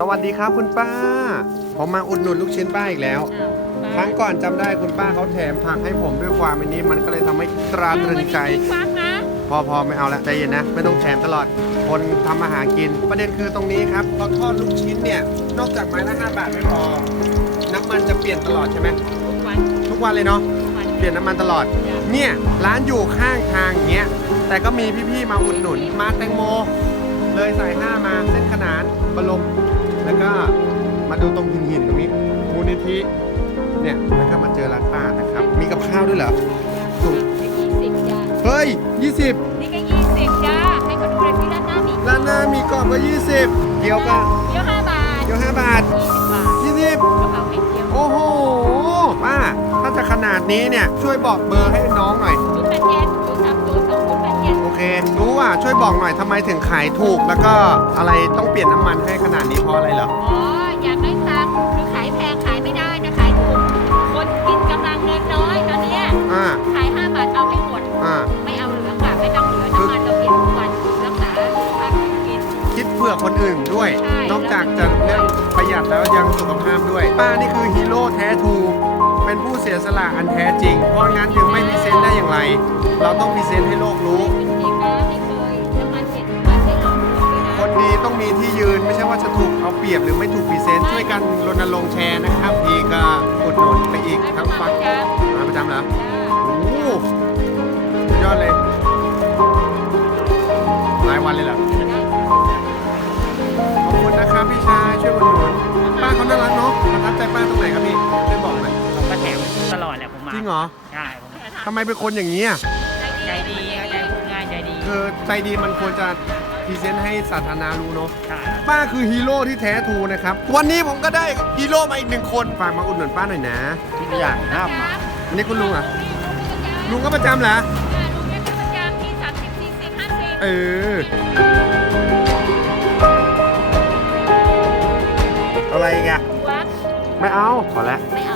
สวัสดีครับคุณป้า ผมมาอุดหนุนลูกชิ้นป้าอีกแล้ว ครั้งก่อนจำได้คุณป้าเขาแถมผักให้ผมด้วยความอันนี้มันก็เลยทำให้ตราตรึงใจ ฟักนะพอพอไม่เอาละใจเย็นนะ ไม่ต้องแถมตลอด คนทำอาหารกิน ประเด็นคือตรงนี้ครับเราทอดลูกชิ้นเนี่ย นอกจากไม้ละ5บาทไม่พอ น้ำมันจะเปลี่ยนตลอดใช่ไหมทุกวันทุกวันเลยเนาะ ทุกวันเปลี่ยนน้ำมันตลอด เนี่ยร้านอยู่ข้างทางอย่างเงี้ย แต่ก็มีพี่ๆมาอุดหนุน มาแตงโม เลยใส่ห้ามาเส้นขนานบรม แล้วก็มาดูตรงหินหินๆตรงนี้มูลนิธิเนี่ยแล้วก็มาเจอร้านป้านะครับ มีกับข้าวด้วยเหรอถูกนี่ยี่สิบจ้าเฮ้ย 20 นี่ก็ยี่สิบจ้าให้เขาดูเลยที่ด้านหน้ามีร้านหน้ามีกรอบก็20 เกี๊ยวก็เกี๊ยวห้าบาทเกี๊ยว5บาท ยี่สิบบาท20 กะเพราไข่เจียวโอ้โหป้าถ้าจะขนาดนี้เนี่ยช่วยบอกเบอร์ให้น้องหน่อยศูนย์แปดเจ็ด โอเค รู้ว่าช่วยบอกหน่อยทำไมถึงขายถูก แล้วก็อะไรต้องเปลี่ยนน้ำมันให้ขนาดนี้เพราะอะไรเหรอ อ๋อ อยากได้ตังค์คือขายแพงขายไม่ได้จะขายถูก คนกินกำลังเงินน้อยตอนเนี้ยอ่า ขายห้าบาทเอาให้หมด อ่า ไม่เอาเหลือค่ะไม่ต้องเหลือน้ำมันเราเปลี่ยนทุกวันรักษาสุขภาพกิน คิดเผื่อคนอื่นด้วย ใช่ นอกจากจะเรื่องประหยัดแล้วยังสุขภาพด้วย ป้านี่คือฮีโร่แท้ทรูเป็นผู้เสียสละอันแท้จริง เพราะงั้นถึงไม่มีเซนต์ได้อย่างไร เราต้องมีเซนต์ให้โลกรู้จ มีที่ยืนไม่ใช่ว่าจะถูกเอาเปรียบหรือไม่ถูกพรีเซนต์ช่วยกันรณรงค์แชร์นะครับดีก็อุดหนุนไปอีกทั้งฟังมาประจำเหรอโอ้โหสุดยอดเลยรายวันเลยเหรอขอบคุณนะครับพี่ชายช่วยอุดหนุนป้าเขาน่ารักเนาะประทับใจป้าตรงไหนครับพี่ช่วยบอกหน่อยก็แถมตลอดแหละผมมาจริงเหรอใช่ผมทำไมเป็นคนอย่างนี้อะใจดีครับใจพูดง่ายใจดีคือใจดีมันควรจะ พรีเซนต์ให้สาธารณะรู้เนาะใช่ป้าคือฮีโร่ที่แท้ทรูนะครับ วันนี้ผมก็ได้ฮีโร่มาอีกหนึ่งคนฝากมาอุดหนุนป้าหน่อยนะ ทุกอย่างห้ามมาอันนี้คุณลุงอะ ลุงก็ประจำเหรอลุงก็ประจำที่สามสิบสี่สิบห้าสิบเออ อะไรอีกอะวัดไม่เอาพอแล้ว ไม่เอาเอา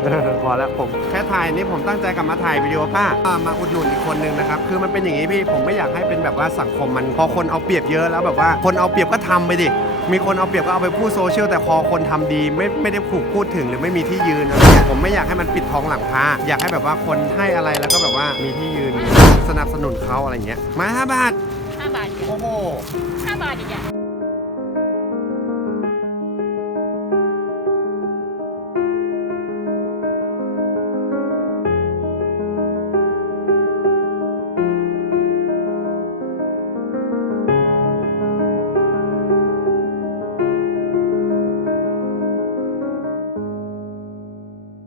พวกนี้ไปเออพอแล้วผมแค่ถ่ายนี่ผมตั้งใจกลับมาถ่ายวิดีโอป้าอ่ามาอุดหนุนอีกคนนึงนะครับคือมันเป็นอย่างนี้พี่ผมไม่อยากให้เป็นแบบว่าสังคมมัน พอคนเอาเปรียบเยอะแล้วแบบว่าคนเอาเปรียบก็ทำไปดิมีคนเอาเปรียบก็เอาไปพูดโซเชียลแต่พอคนทำดีไม่ไม่ได้ถูกพูดถึงหรือไม่มีที่ยืนอะไรเงี้ยผมไม่อยากให้มันปิดทองหลังพระอยากให้แบบว่าคนให้อะไรแล้วก็แบบว่ามีที่ยืนสนับสนุนเขาอะไรเงี้ยไมาห้าบาทห้าบาทเดียวโอ้โหห้าบาทอีกอย่าง